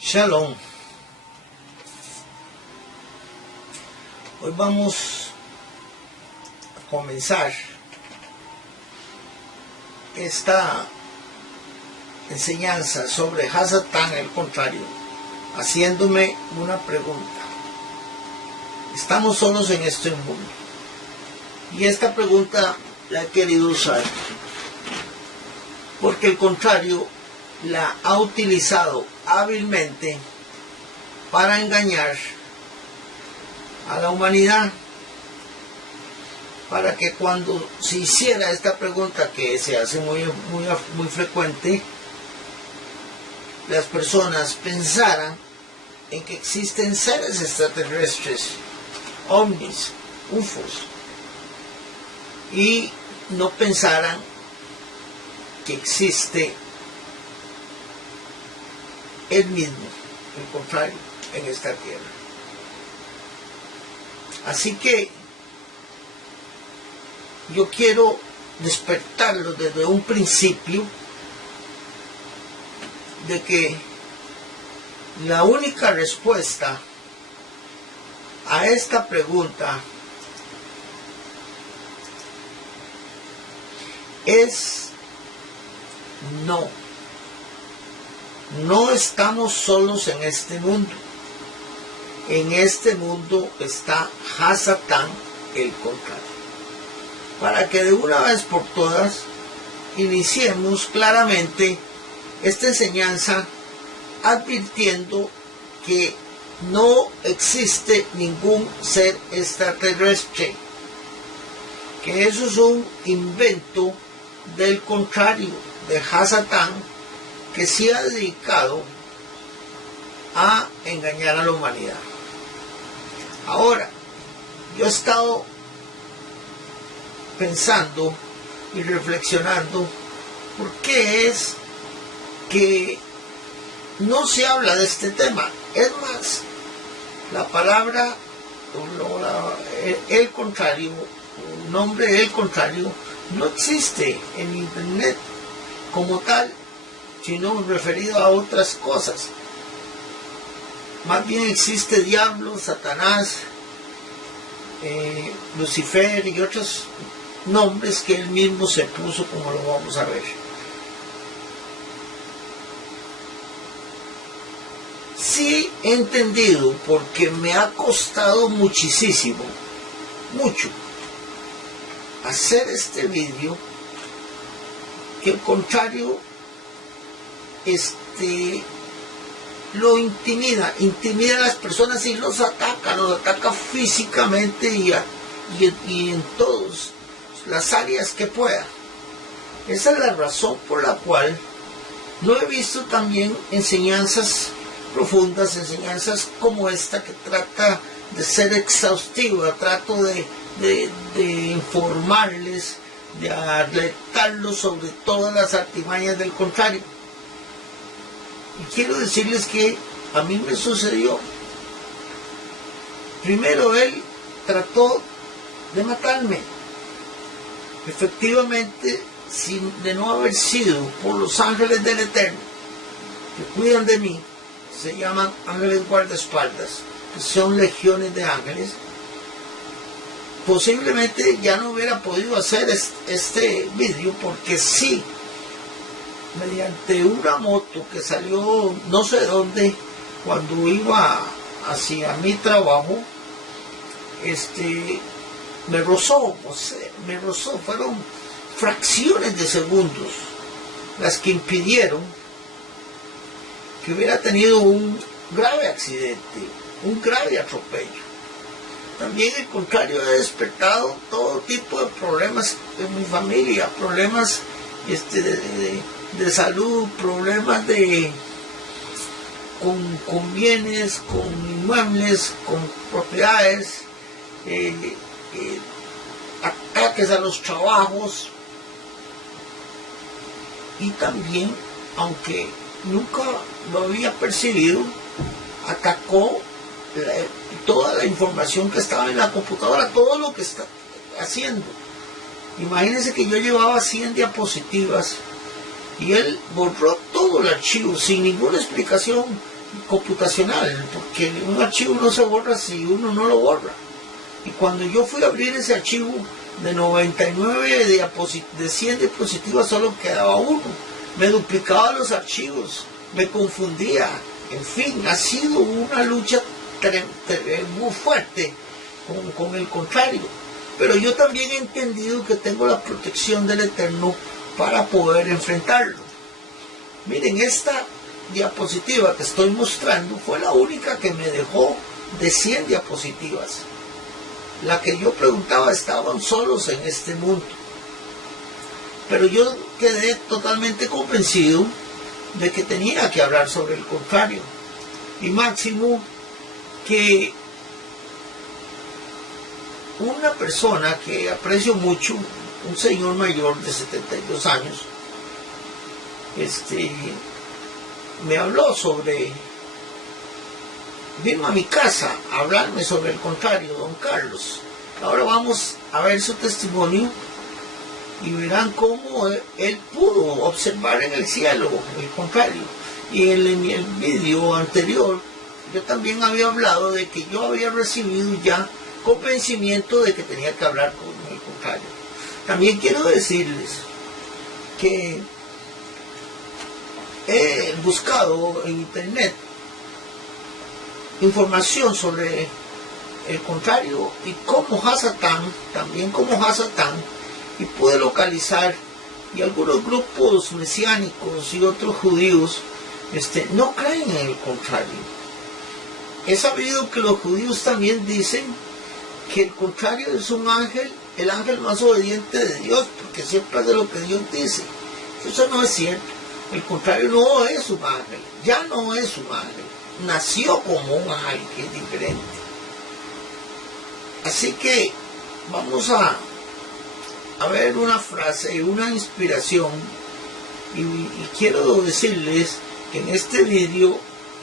Shalom. Hoy vamos a comenzar esta enseñanza sobre Hasatán, el contrario, haciéndome una pregunta. Estamos solos en este mundo. Y esta pregunta la he querido usar porque el contrario la ha utilizado hábilmente para engañar a la humanidad, para que cuando se hiciera esta pregunta, que se hace muy frecuente, las personas pensaran en que existen seres extraterrestres, ovnis, UFOs, y no pensaran que existe él mismo, el contrario, en esta tierra. Así que yo quiero despertarlo desde un principio de que la única respuesta a esta pregunta es no. No estamos solos en este mundo. En este mundo está Hasatán, el contrario. Para que de una vez por todas iniciemos claramente esta enseñanza advirtiendo que no existe ningún ser extraterrestre, que eso es un invento del contrario, de Hasatán, que se ha dedicado a engañar a la humanidad. Ahora, yo he estado pensando y reflexionando por qué es que no se habla de este tema. Es más, la palabra, el contrario, el nombre del contrario, no existe en internet como tal, sino referido a otras cosas. Más bien existe diablo, Satanás, Lucifer y otros nombres que él mismo se puso, como lo vamos a ver. Sí he entendido, porque me ha costado muchísimo, mucho, hacer este vídeo, que el contrario lo intimida a las personas y los ataca físicamente y en todas las áreas que pueda. Esa es la razón por la cual no he visto también enseñanzas profundas, enseñanzas como esta, que trata de ser exhaustiva, trato de informarles, de alertarlos sobre todas las artimañas del contrario. Y quiero decirles que a mí me sucedió. Primero él trató de matarme. Efectivamente, de no haber sido por los ángeles del Eterno, que cuidan de mí, se llaman ángeles guardaespaldas, que son legiones de ángeles, posiblemente ya no hubiera podido hacer este vídeo, porque sí, mediante una moto que salió no sé dónde, cuando iba hacia mi trabajo, me rozó, fueron fracciones de segundos las que impidieron que hubiera tenido un grave accidente, un grave atropello. También el contrario ha despertado todo tipo de problemas en mi familia, problemas de salud, problemas con bienes, con inmuebles, con propiedades, ataques a los trabajos, y también, aunque nunca lo había percibido, atacó toda la información que estaba en la computadora, todo lo que está haciendo. Imagínense que yo llevaba 100 diapositivas y él borró todo el archivo sin ninguna explicación, computacional, porque un archivo no se borra si uno no lo borra. Y cuando yo fui a abrir ese archivo de 99 de 100 diapositivas solo quedaba uno, me duplicaba los archivos, me confundía, en fin, ha sido una lucha muy fuerte con el contrario, pero yo también he entendido que tengo la protección del Eterno para poder enfrentarlo. Miren, esta diapositiva que estoy mostrando fue la única que me dejó de 100 diapositivas. La que yo preguntaba, estaban solos en este mundo. Pero yo quedé totalmente convencido de que tenía que hablar sobre el contrario. Y máximo que una persona que aprecio mucho, un señor mayor de 72 años, me habló sobre, vino a mi casa a hablarme sobre el contrario, don Carlos. Ahora vamos a ver su testimonio y verán cómo él pudo observar en el cielo el contrario. Y en el vídeo anterior yo también había hablado de que yo había recibido ya convencimiento de que tenía que hablar con el contrario. También quiero decirles que he buscado en internet información sobre el contrario y como Hasatán, también como Hasatán, y pude localizar, y algunos grupos mesiánicos y otros judíos no creen en el contrario. He sabido que los judíos también dicen que el contrario es un ángel, el ángel más obediente de Dios, porque siempre hace lo que Dios dice. Eso no es cierto. El contrario no es un ángel, ya no es un ángel, nació como un ángel, que es diferente. Así que vamos a ver una frase, una inspiración, y quiero decirles que en este vídeo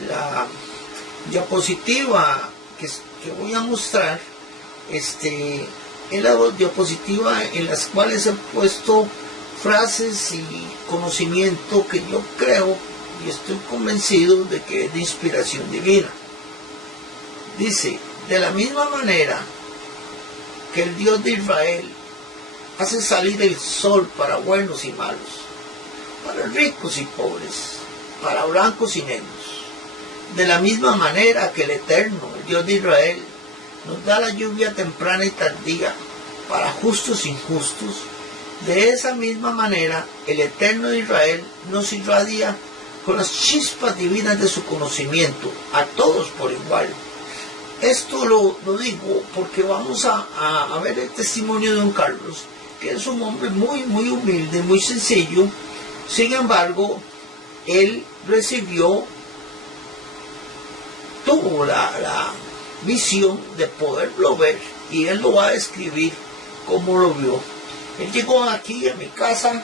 la diapositiva que voy a mostrar es la diapositiva en las cuales he puesto frases y conocimiento que yo creo y estoy convencido de que es de inspiración divina. Dice: de la misma manera que el Dios de Israel hace salir el sol para buenos y malos, para ricos y pobres, para blancos y negros, de la misma manera que el Eterno, el Dios de Israel, nos da la lluvia temprana y tardía para justos e injustos, de esa misma manera el Eterno de Israel nos irradia con las chispas divinas de su conocimiento a todos por igual. Esto lo digo porque vamos a ver el testimonio de don Carlos, que es un hombre muy humilde, muy sencillo. Sin embargo, él tuvo la visión de poderlo ver, y él lo va a describir cómo lo vio. Él llegó aquí a mi casa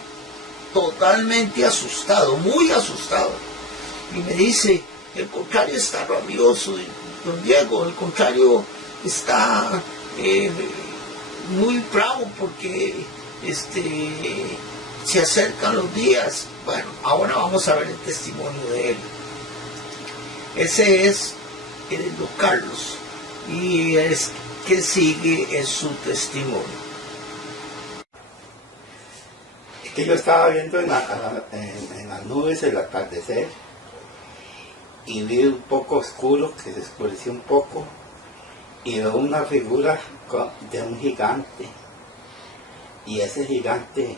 totalmente asustado, muy asustado, y me dice: el contrario está rabioso, don Diego, el contrario está muy bravo porque se acercan los días. Bueno, ahora vamos a ver el testimonio de él. Ese es el don Carlos, y es que sigue en su testimonio. Es que yo estaba viendo en las nubes el atardecer y vi un poco oscuro, que se oscureció un poco, y veo una figura de un gigante, y ese gigante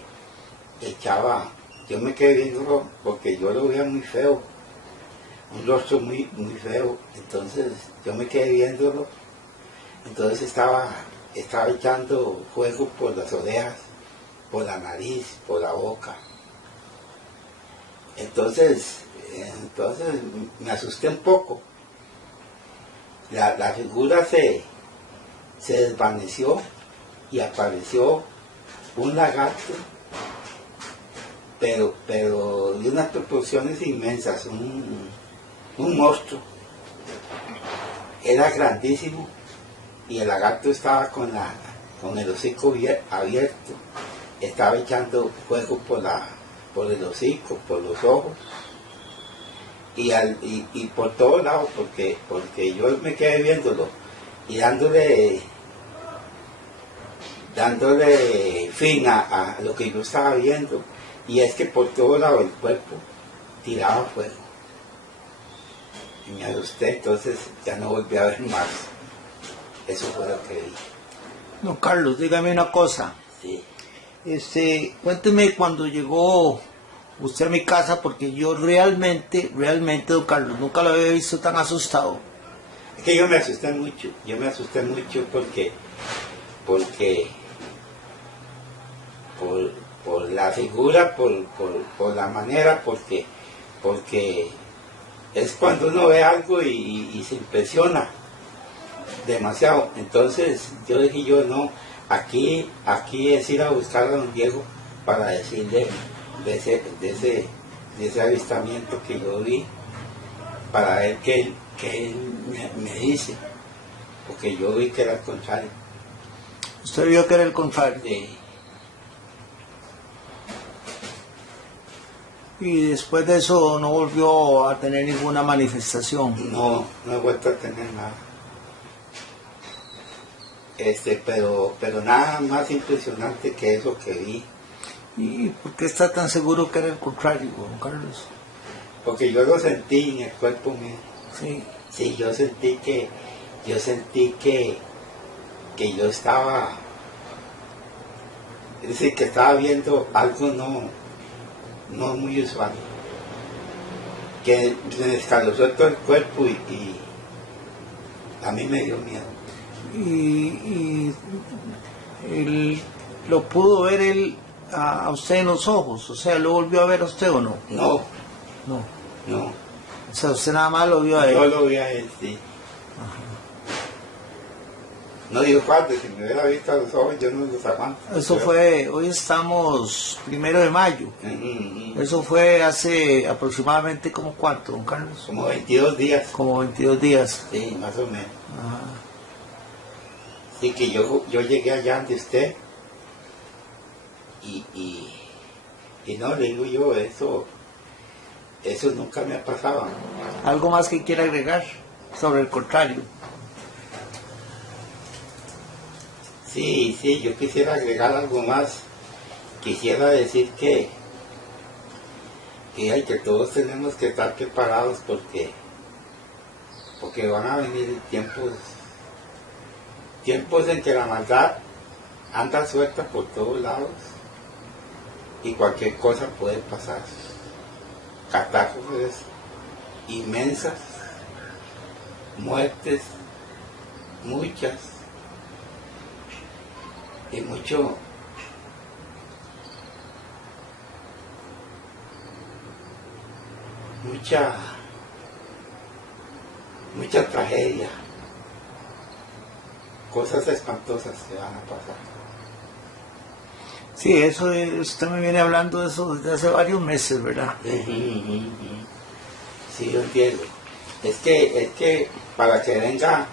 yo me quedé viéndolo porque yo lo veía muy feo, un rostro muy feo. Entonces yo me quedé viéndolo, entonces estaba echando fuego por las orejas, por la nariz, por la boca. Entonces me asusté un poco. La figura se desvaneció y apareció un lagarto, pero de unas proporciones inmensas, un monstruo. Era grandísimo, y el lagarto estaba con el hocico abierto, estaba echando fuego por el hocico, por los ojos, y por todos lados, porque yo me quedé viéndolo y dándole fin a lo que yo estaba viendo, y es que por todo lado el cuerpo tiraba fuego. Y me asusté, entonces ya no volví a ver más. Eso fue lo que vi. Don Carlos, dígame una cosa. Sí. Cuénteme cuando llegó usted a mi casa, porque yo realmente, don Carlos, nunca lo había visto tan asustado. Es que yo me asusté mucho porque por la figura, por la manera, porque es cuando uno ve algo y se impresiona demasiado. Entonces yo dije, no, aquí es ir a buscar a don Diego para decirle de ese avistamiento que yo vi, para ver qué él me dice, porque yo vi que era el contrario. ¿Usted vio que era el contrario? Sí. Y después de eso no volvió a tener ninguna manifestación. No he vuelto a tener nada. Pero nada más impresionante que eso que vi. ¿Y por qué está tan seguro que era el contrario, don Carlos? Porque yo lo sentí en el cuerpo mío. Sí. Sí, yo sentí que yo estaba, es decir, que estaba viendo algo no muy usual, que me escalofrió todo el cuerpo y a mí me dio miedo. Y él lo pudo ver él a usted en los ojos, o sea, ¿lo volvió a ver a usted o no? No. O sea, usted nada más lo vio a él. Yo lo vi a él, sí. Ajá. No digo parte, si me hubiera visto a los ojos yo no los aguanto. Eso fue, hoy estamos 1 de mayo. Eso fue hace aproximadamente como ¿cuánto, don Carlos? Como 22 días. Como 22 días. Sí, más o menos. Ajá. Sí, que yo llegué allá ante usted y no, le digo yo, eso nunca me ha pasado. ¿Algo más que quiera agregar sobre el contrario? Sí, yo quisiera agregar algo más. Quisiera decir que todos tenemos que estar preparados porque van a venir tiempos en que la maldad anda suelta por todos lados y cualquier cosa puede pasar. Catástrofes inmensas, muertes, muchas, y mucha tragedia, cosas espantosas que van a pasar. Sí, eso usted me viene hablando de eso desde hace varios meses, ¿verdad? Sí, yo entiendo. Es que para que venga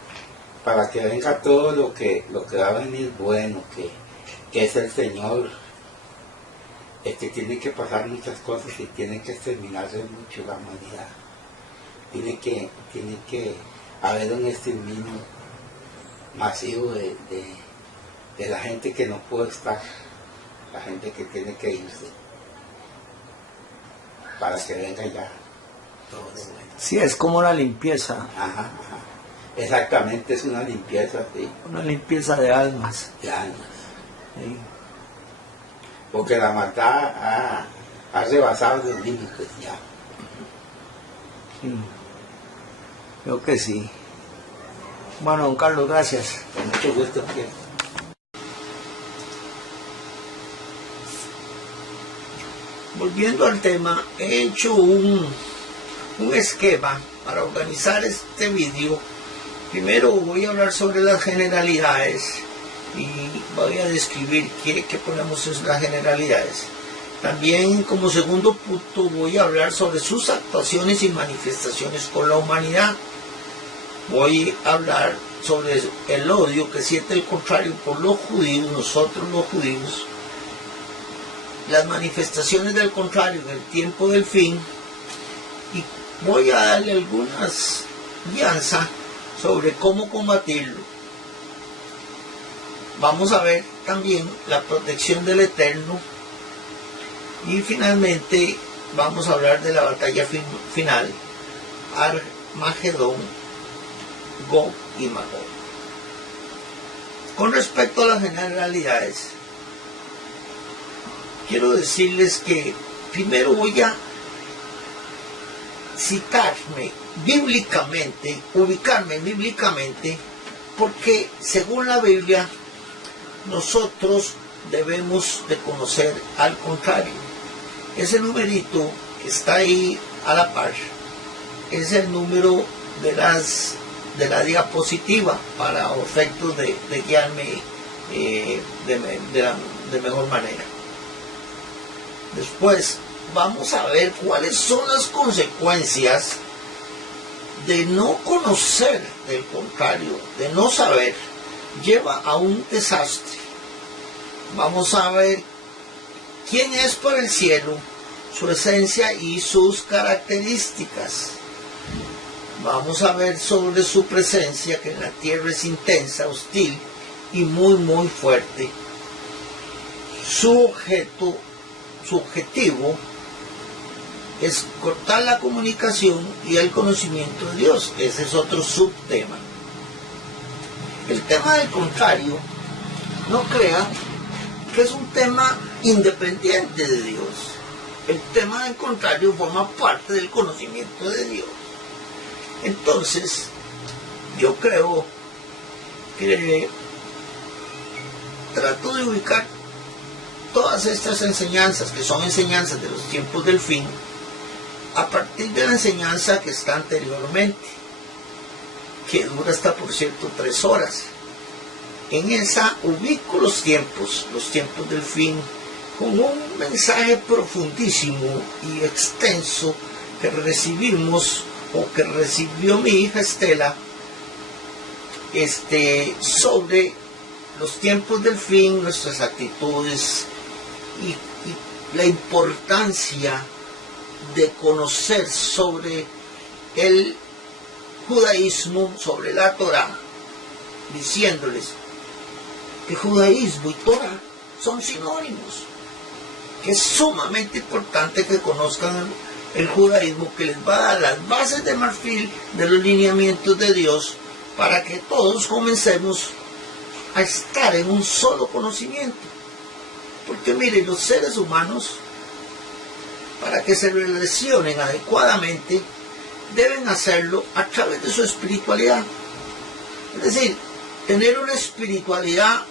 todo lo que va a venir bueno, que es el Señor, tiene que pasar muchas cosas y tiene que exterminarse mucho la humanidad. Tiene que haber un exterminio masivo de la gente que no puede estar, la gente que tiene que irse, para que venga ya todo lo bueno. Sí, es como la limpieza. Ajá. Exactamente, es una limpieza, sí. Una limpieza de almas. De almas. Sí. Porque la maldad ha rebasado los límites ya. Sí. Creo que sí. Bueno, don Carlos, gracias. Con mucho gusto. Volviendo al tema, he hecho un esquema para organizar este vídeo. Primero voy a hablar sobre las generalidades y voy a describir qué ponemos en las generalidades. También como segundo punto voy a hablar sobre sus actuaciones y manifestaciones con la humanidad. Voy a hablar sobre el odio que siente el contrario por los judíos, nosotros los judíos, las manifestaciones del contrario en el tiempo del fin, y voy a darle algunas guianzas sobre cómo combatirlo. Vamos a ver también la protección del Eterno y finalmente vamos a hablar de la batalla final, Armagedón, Gog y Magog. Con respecto a las generalidades, quiero decirles que primero voy a citarme bíblicamente, ubicarme bíblicamente, porque según la Biblia nosotros debemos de conocer al contrario. Ese numerito que está ahí a la par es el número de la diapositiva para efectos de guiarme de mejor manera. Después vamos a ver cuáles son las consecuencias de no conocer del contrario, de no saber, lleva a un desastre. Vamos a ver quién es por el cielo, su esencia y sus características. Vamos a ver sobre su presencia, que en la tierra es intensa, hostil y muy muy fuerte. Su objetivo es cortar la comunicación y el conocimiento de Dios. Ese es otro subtema. El tema del contrario, no crean que es un tema independiente de Dios. El tema del contrario forma parte del conocimiento de Dios. Entonces, yo creo que trato de ubicar todas estas enseñanzas, que son enseñanzas de los tiempos del fin, a partir de la enseñanza que está anteriormente, que dura hasta, por cierto, 3 horas. En esa ubico los tiempos del fin, con un mensaje profundísimo y extenso que recibimos, o que recibió mi hija Estela, sobre los tiempos del fin, nuestras actitudes y la importancia de conocer sobre el judaísmo, sobre la Torá, diciéndoles que judaísmo y Torá son sinónimos, que es sumamente importante que conozcan el judaísmo, que les va a dar las bases de marfil de los lineamientos de Dios, para que todos comencemos a estar en un solo conocimiento. Porque miren, los seres humanos, para que se relacionen adecuadamente, deben hacerlo a través de su espiritualidad. Es decir, tener una espiritualidad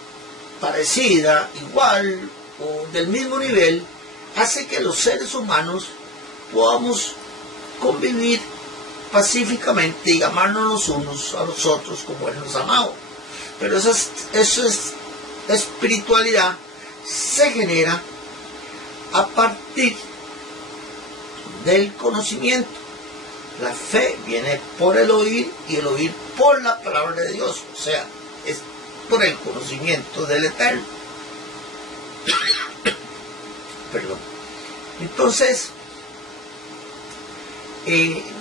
parecida, igual o del mismo nivel, hace que los seres humanos podamos convivir pacíficamente y amarnos los unos a los otros como Él nos ha amado. Pero esa espiritualidad se genera a partir del conocimiento. La fe viene por el oír y el oír por la palabra de Dios, o sea, es por el conocimiento del Eterno. Perdón. Entonces,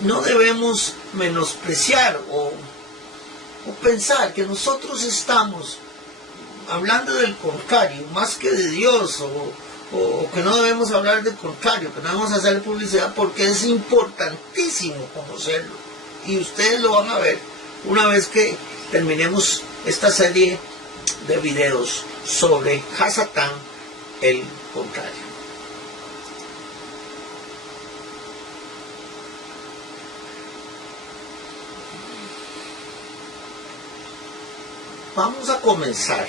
no debemos menospreciar o pensar que nosotros estamos hablando del contrario, más que de Dios, o que no debemos hablar del contrario, que no debemos hacer publicidad, porque es importantísimo conocerlo. Y ustedes lo van a ver una vez que terminemos esta serie de videos sobre Hasatán, el contrario. Vamos a comenzar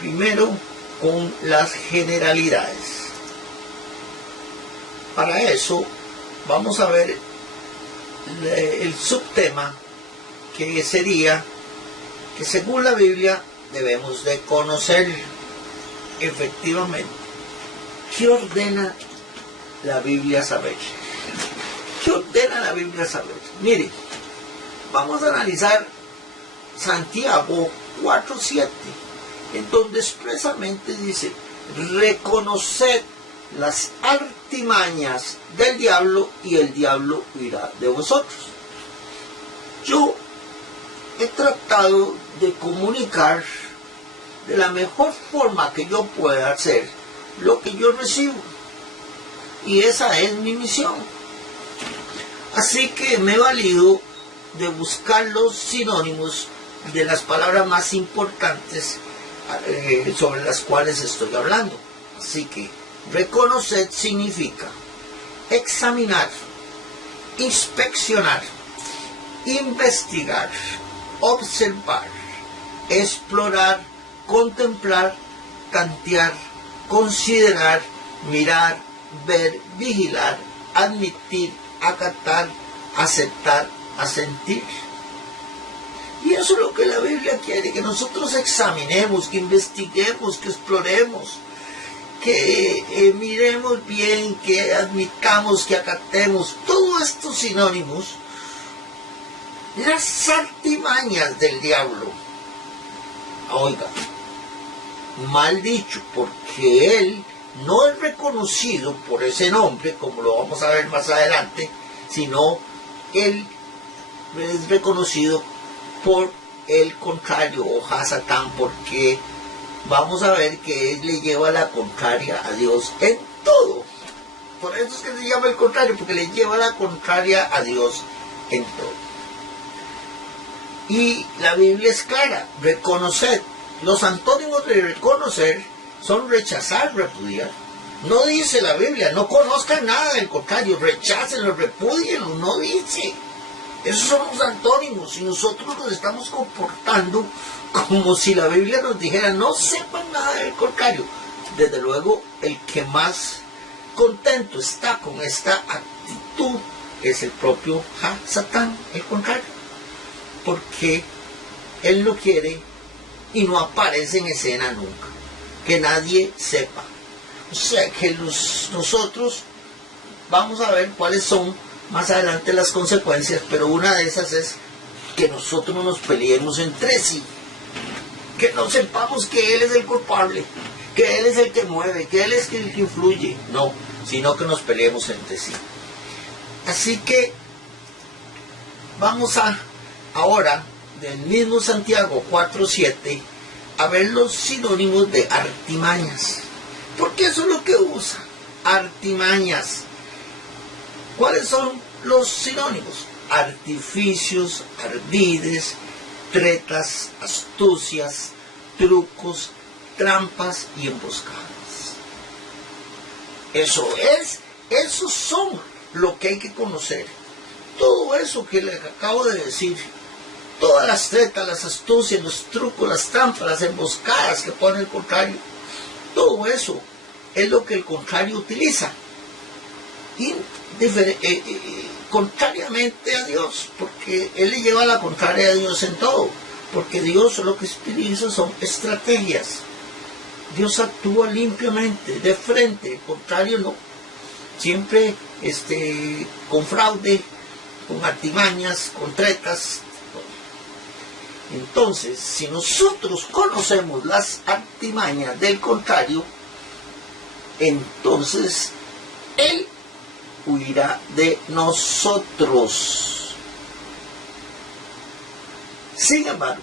primero con las generalidades. Para eso vamos a ver el subtema, que sería que según la Biblia debemos de conocer efectivamente. ¿Qué ordena la Biblia saber? ¿Qué ordena la Biblia saber? Mire, vamos a analizar Santiago 4:7, en donde expresamente dice: reconoced las artimañas del diablo y el diablo huirá de vosotros. Yo he tratado de comunicar de la mejor forma que yo pueda hacer lo que yo recibo. Y esa es mi misión. Así que me he valido de buscar los sinónimos de las palabras más importantes sobre las cuales estoy hablando. Así que reconocer significa examinar, inspeccionar, investigar, observar, explorar, contemplar, tantear, considerar, mirar, ver, vigilar, admitir, acatar, aceptar, asentir. Y eso es lo que la Biblia quiere, que nosotros examinemos, que investiguemos, que exploremos, que miremos bien, que admitamos, que acatemos, todos estos sinónimos, las artimañas del diablo. Oiga, mal dicho, porque él no es reconocido por ese nombre, como lo vamos a ver más adelante, sino él es reconocido por el contrario, o Satán, porque vamos a ver que él le lleva la contraria a Dios en todo. Por eso es que se llama el contrario, porque le lleva la contraria a Dios en todo. Y la Biblia es clara, reconocer. Los antónimos de reconocer son rechazar, repudiar. No dice la Biblia, no conozcan nada del contrario, rechácenlo, repúdienlo, no dice. Esos son los antónimos y nosotros nos estamos comportando como si la Biblia nos dijera no sepan nada del contrario. Desde luego, el que más contento está con esta actitud es el propio Satán, el contrario. Porque él no quiere y no aparece en escena nunca. Que nadie sepa. O sea que nosotros vamos a ver cuáles son más adelante las consecuencias, pero una de esas es que nosotros no nos peleemos entre sí, que no sepamos que él es el culpable, que él es el que mueve, que él es el que influye, no, sino que nos peleemos entre sí. Así que vamos ahora del mismo Santiago 4:7 a ver los sinónimos de artimañas, porque eso es lo que usa, artimañas. ¿Cuáles son los sinónimos? Artificios, ardides, tretas, astucias, trucos, trampas y emboscadas. Esos son lo que hay que conocer. Todo eso que les acabo de decir, todas las tretas, las astucias, los trucos, las trampas, las emboscadas que pone el contrario, todo eso es lo que el contrario utiliza. Contrariamente a Dios, porque él le lleva la contraria a Dios en todo, porque Dios lo que utiliza son estrategias. Dios actúa limpiamente, de frente, el contrario no, siempre con fraude, con artimañas, con tretas. Entonces, si nosotros conocemos las artimañas del contrario, entonces él huirá de nosotros. Sin embargo,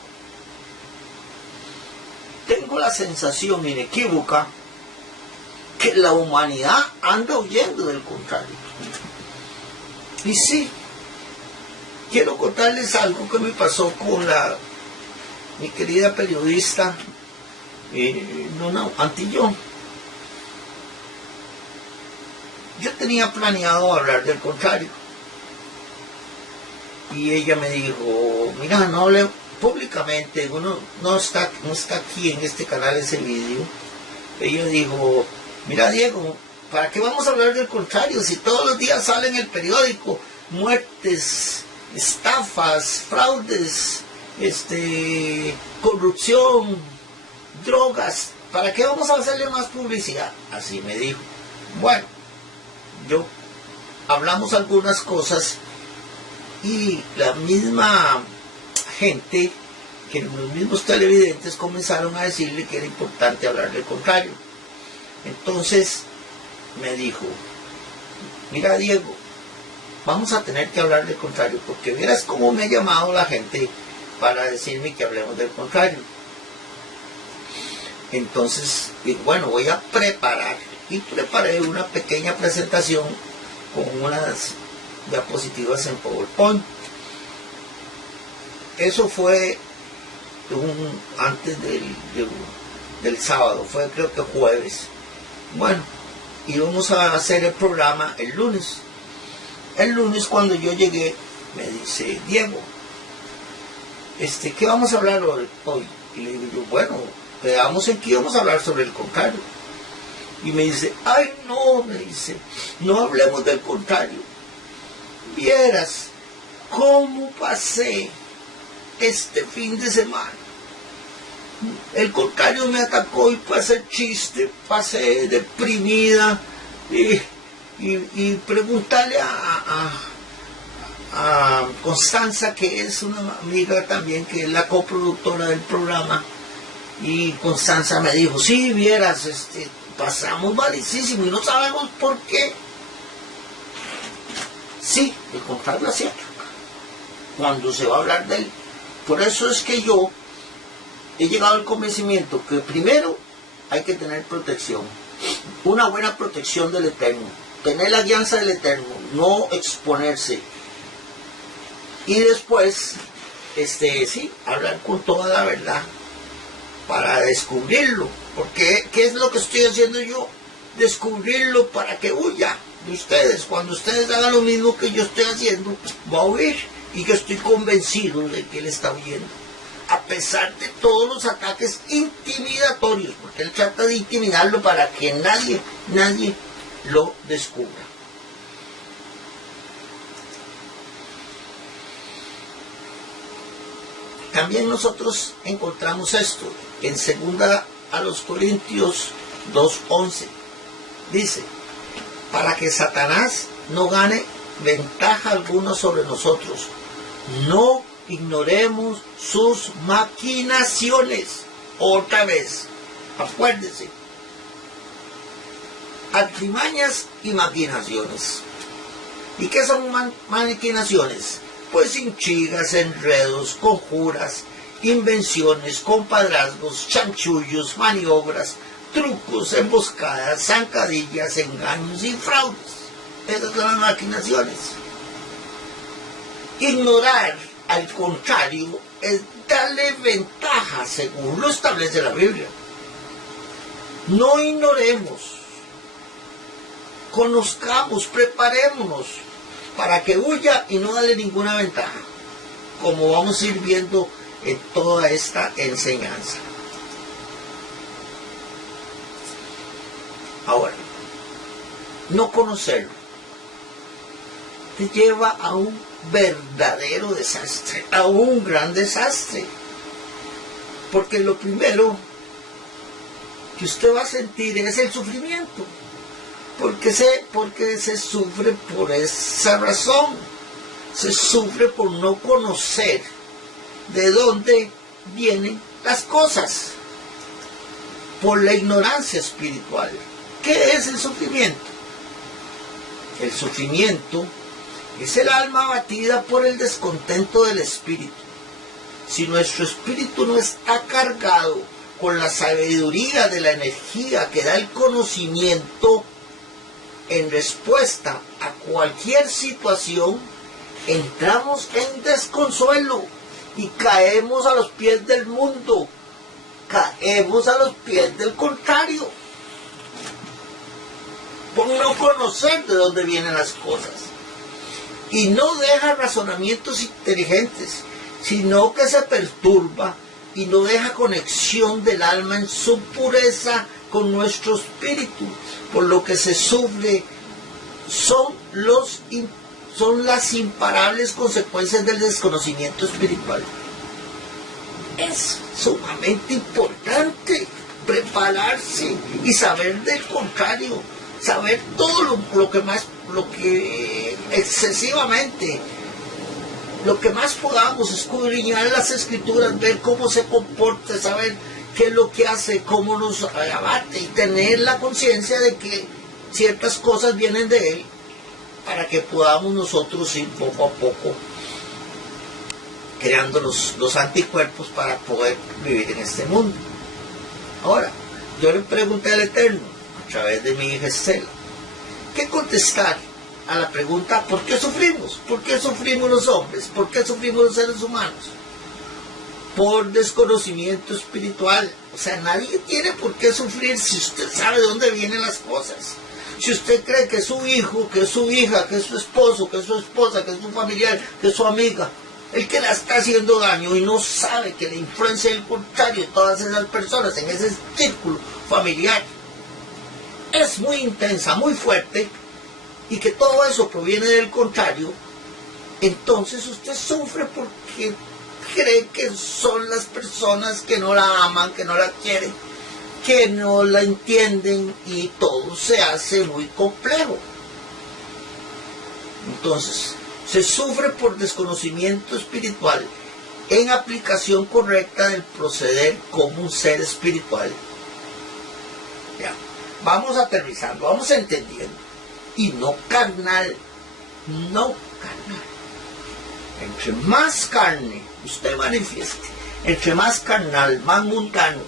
tengo la sensación inequívoca que la humanidad anda huyendo del contrario. Y sí, quiero contarles algo que me pasó con mi querida periodista Antillón. Yo tenía planeado hablar del contrario. Y ella me dijo, mira, no hable públicamente, uno no está aquí en este canal ese vídeo. Ella dijo, mira Diego, ¿para qué vamos a hablar del contrario? Si todos los días sale en el periódico muertes, estafas, fraudes, corrupción, drogas, ¿para qué vamos a hacerle más publicidad? Así me dijo. Bueno, hablamos algunas cosas y la misma gente, que los mismos televidentes comenzaron a decirle que era importante hablar del contrario. Entonces, me dijo, mira Diego, vamos a tener que hablar del contrario, porque vieras cómo me ha llamado la gente para decirme que hablemos del contrario. Entonces, bueno, voy a preparar, y preparé una pequeña presentación con unas diapositivas en PowerPoint. Eso fue antes del sábado, fue creo que jueves. Bueno, íbamos a hacer el programa el lunes. El lunes cuando yo llegué, me dice, Diego, ¿qué vamos a hablar hoy? Y le digo yo, bueno, quedamos en que íbamos a hablar sobre el contrario. Y me dice, ay no, me dice, no hablemos del contrario. Vieras cómo pasé este fin de semana. El contrario me atacó y pasé chiste, pasé deprimida y preguntarle a Constanza, que es una amiga también, que es la coproductora del programa, y Constanza me dijo, sí, vieras, pasamos malísimo y no sabemos por qué. Sí, el contrario es cierto. Cuando se va a hablar de él. Por eso es que yo he llegado al convencimiento que primero hay que tener protección. Una buena protección del Eterno. Tener la guianza del Eterno. No exponerse. Y después, sí, hablar con toda la verdad. Para descubrirlo. Porque, ¿qué es lo que estoy haciendo yo? Descubrirlo para que huya de ustedes. Cuando ustedes hagan lo mismo que yo estoy haciendo, va a huir. Y yo estoy convencido de que él está huyendo. A pesar de todos los ataques intimidatorios. Porque él trata de intimidarlo para que nadie lo descubra. También nosotros encontramos esto en 2 a los Corintios 2:11. Dice, para que Satanás no gane ventaja alguna sobre nosotros, no ignoremos sus maquinaciones. Otra vez, acuérdense, artimañas y maquinaciones. ¿Y qué son maquinaciones? Pues intrigas, enredos, conjuras, invenciones, compadrazgos, chanchullos, maniobras, trucos, emboscadas, zancadillas, engaños y fraudes. Esas son las maquinaciones. Ignorar, al contrario, es darle ventaja, según lo establece la Biblia. No ignoremos, conozcamos, preparémonos para que huya y no darle ninguna ventaja, como vamos a ir viendo en toda esta enseñanza. Ahora, no conocerlo te lleva a un verdadero desastre, a un gran desastre. Porque lo primero que usted va a sentir es el sufrimiento. Porque se sufre por esa razón. Se sufre por no conocer de dónde vienen las cosas. Por la ignorancia espiritual. ¿Qué es el sufrimiento? El sufrimiento es el alma abatida por el descontento del espíritu. Si nuestro espíritu no está cargado con la sabiduría de la energía que da el conocimiento, en respuesta a cualquier situación, entramos en desconsuelo y caemos a los pies del mundo, caemos a los pies del contrario, por no conocer de dónde vienen las cosas. Y no deja razonamientos inteligentes, sino que se perturba y no deja conexión del alma en su pureza con nuestro espíritu. Por lo que se sufre son las imparables consecuencias del desconocimiento espiritual. Es sumamente importante prepararse y saber del contrario, saber todo lo que más podamos escudriñar las escrituras, ver cómo se comporta, saber qué es lo que hace, cómo nos abate y tener la conciencia de que ciertas cosas vienen de Él para que podamos nosotros ir poco a poco creando los anticuerpos para poder vivir en este mundo. Ahora, yo le pregunté al Eterno, a través de mi hija Estela, ¿qué contestar a la pregunta ¿por qué sufrimos? ¿Por qué sufrimos los hombres? ¿Por qué sufrimos los seres humanos? Por desconocimiento espiritual. O sea, nadie tiene por qué sufrir si usted sabe de dónde vienen las cosas. Si usted cree que es su hijo, que es su hija, que es su esposo, que es su esposa, que es su familiar, que es su amiga, el que la está haciendo daño y no sabe que la influencia del contrario de todas esas personas en ese círculo familiar es muy intensa, muy fuerte, y que todo eso proviene del contrario, entonces usted sufre porque cree que son las personas que no la aman, que no la quieren, que no la entienden, y todo se hace muy complejo. Entonces, se sufre por desconocimiento espiritual en aplicación correcta del proceder como un ser espiritual. Ya. Vamos aterrizando, vamos entendiendo. Y no carnal, no carnal. Entre más carne usted manifieste, entre más carnal, más mundano,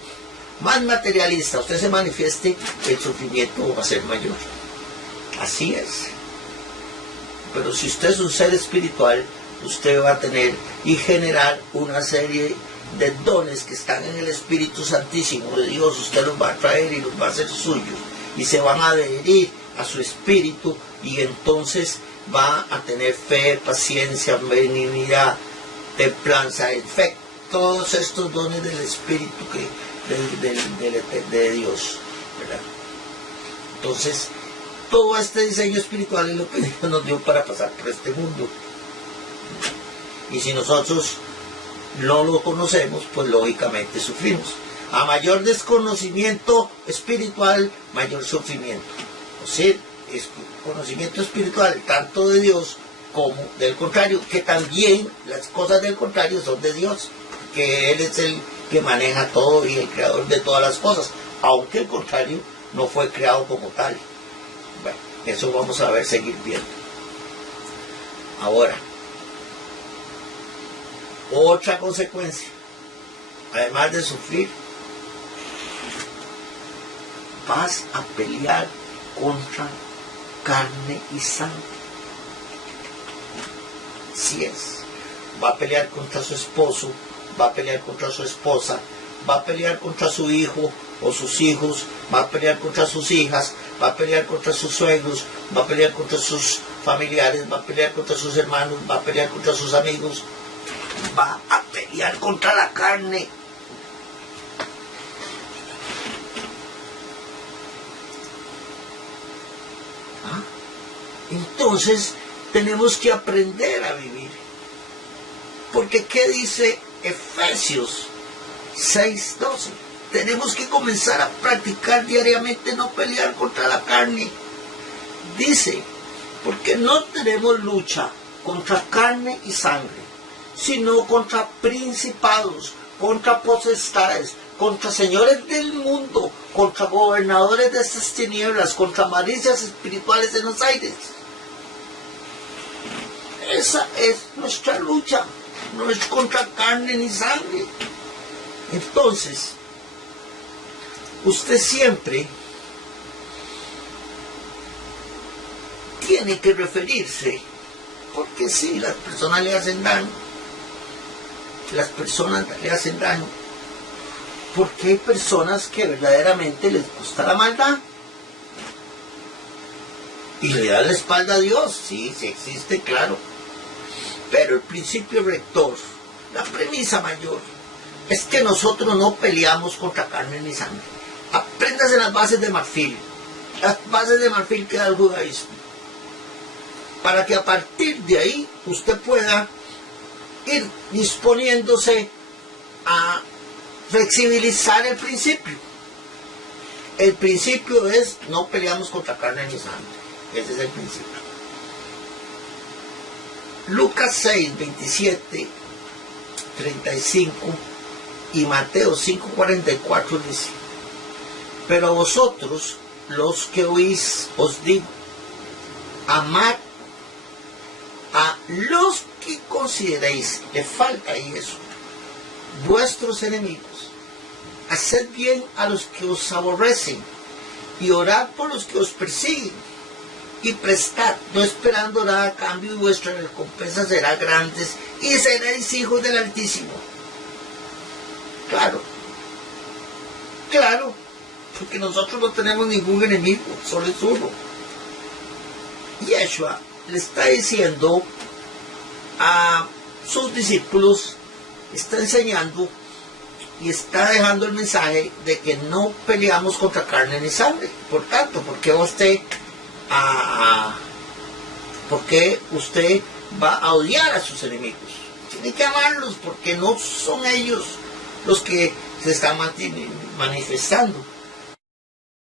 más materialista usted se manifieste, el sufrimiento va a ser mayor. Así es. Pero si usted es un ser espiritual, usted va a tener y generar una serie de dones que están en el Espíritu Santísimo de Dios. Usted los va a traer y los va a hacer suyos, y se van a adherir a su espíritu, y entonces va a tener fe, paciencia, benignidad, templanza, fe, todos estos dones del Espíritu de Dios, ¿verdad? Entonces, todo este diseño espiritual es lo que Dios nos dio para pasar por este mundo. Y si nosotros no lo conocemos, pues lógicamente sufrimos. A mayor desconocimiento espiritual, mayor sufrimiento. O sea, es conocimiento espiritual tanto de Dios como del contrario, que también las cosas del contrario son de Dios, que Él es el que maneja todo y el creador de todas las cosas, aunque el contrario no fue creado como tal. Bueno, eso vamos a ver, seguir viendo. Ahora, otra consecuencia, además de sufrir, vas a pelear contra carne y sangre. Así es. Va a pelear contra su esposo, va a pelear contra su esposa, va a pelear contra su hijo o sus hijos, va a pelear contra sus hijas, va a pelear contra sus suegros, va a pelear contra sus familiares, va a pelear contra sus hermanos, va a pelear contra sus amigos, va a pelear contra la carne. Entonces tenemos que aprender a vivir, porque ¿qué dice Efesios 6:12? Tenemos que comenzar a practicar diariamente no pelear contra la carne. Dice, porque no tenemos lucha contra carne y sangre, sino contra principados, contra potestades, contra señores del mundo, contra gobernadores de estas tinieblas, contra malicias espirituales en los aires. Esa es nuestra lucha, no es contra carne ni sangre. Entonces, usted siempre tiene que referirse, porque sí, las personas le hacen daño, porque hay personas que verdaderamente les gusta la maldad y le dan la espalda a Dios. Sí, sí existe, claro. Pero el principio rector, la premisa mayor, es que nosotros no peleamos contra carne ni sangre. Apréndase las bases de marfil, las bases de marfil que da el judaísmo, para que a partir de ahí usted pueda ir disponiéndose a flexibilizar el principio. El principio es no peleamos contra carne ni sangre. Ese es el principio. Lucas 6, 27, 35 y Mateo 5, 44 dice: pero vosotros los que oís os digo, amad a los que consideréis, le falta ahí eso, vuestros enemigos, haced bien a los que os aborrecen, y orad por los que os persiguen, y prestad, no esperando nada a cambio, y vuestra recompensa será grande, y seréis hijos del Altísimo. Claro, claro, porque nosotros no tenemos ningún enemigo, solo es uno. Yeshua le está diciendo a sus discípulos, está enseñando y está dejando el mensaje de que no peleamos contra carne ni sangre. Por tanto, ¿por qué usted va a odiar a sus enemigos? Tiene que amarlos, porque no son ellos los que se están manifestando.